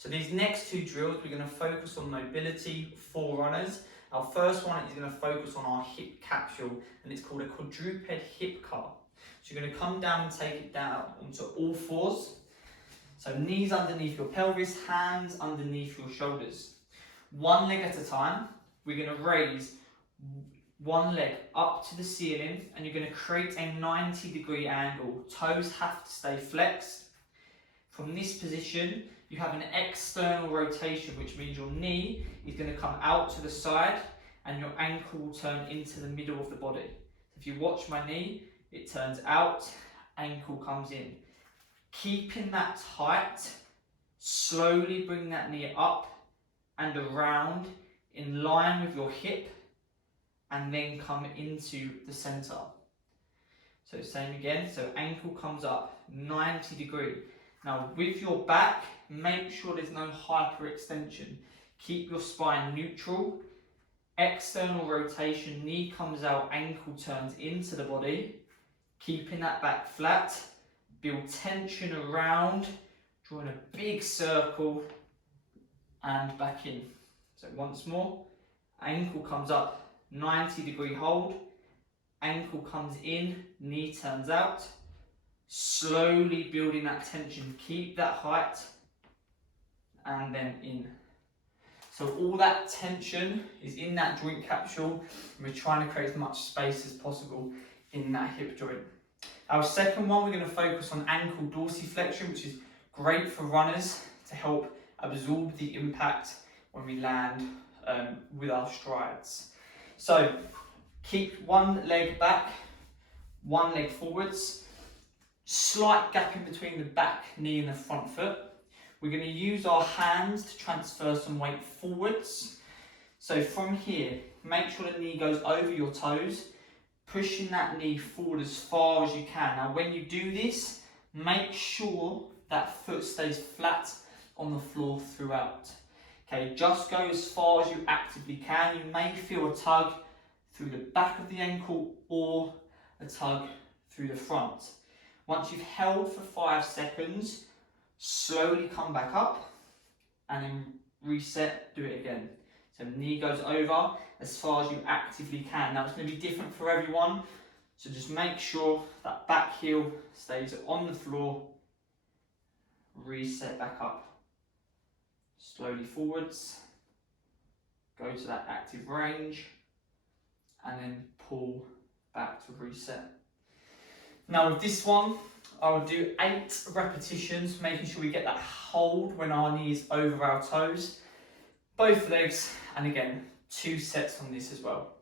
So these next two drills, we're going to focus on mobility for runners. Our first one is going to focus on our hip capsule, and it's called a quadruped hip curl. So you're going to come down and take it down onto all fours. So knees underneath your pelvis, hands underneath your shoulders. One leg at a time, we're going to raise one leg up to the ceiling, and you're going to create a 90-degree angle. Toes have to stay flexed. From this position, you have an external rotation, which means your knee is going to come out to the side and your ankle will turn into the middle of the body. If you watch my knee, it turns out, ankle comes in. Keeping that tight, slowly bring that knee up and around in line with your hip, and then come into the center. So same again, so ankle comes up 90 degree. Now with your back, make sure there's no hyperextension. Keep your spine neutral. External rotation, knee comes out, ankle turns into the body. Keeping that back flat. Build tension around, drawing a big circle and back in. So once more, ankle comes up, 90-degree hold, ankle comes in, knee turns out, slowly building that tension, keep that height, and then in. So all that tension is in that joint capsule, and we're trying to create as much space as possible in that hip joint. Our second one, we're going to focus on ankle dorsiflexion, which is great for runners to help absorb the impact when we land with our strides. So keep one leg back, one leg forwards, slight gap in between the back knee and the front foot. We're going to use our hands to transfer some weight forwards. So from here, make sure the knee goes over your toes, pushing that knee forward as far as you can. Now when you do this, make sure that foot stays flat on the floor throughout. Okay, just go as far as you actively can. You may feel a tug through the back of the ankle or a tug through the front. Once you've held for 5 seconds, slowly come back up and then reset, do it again. So knee goes over as far as you actively can. Now it's going to be different for everyone, so just make sure that back heel stays on the floor. Reset back up. Slowly forwards. Go to that active range and then pull back to reset. Now with this one, I will do 8 repetitions, making sure we get that hold when our knee is over our toes. Both legs, and again, 2 sets on this as well.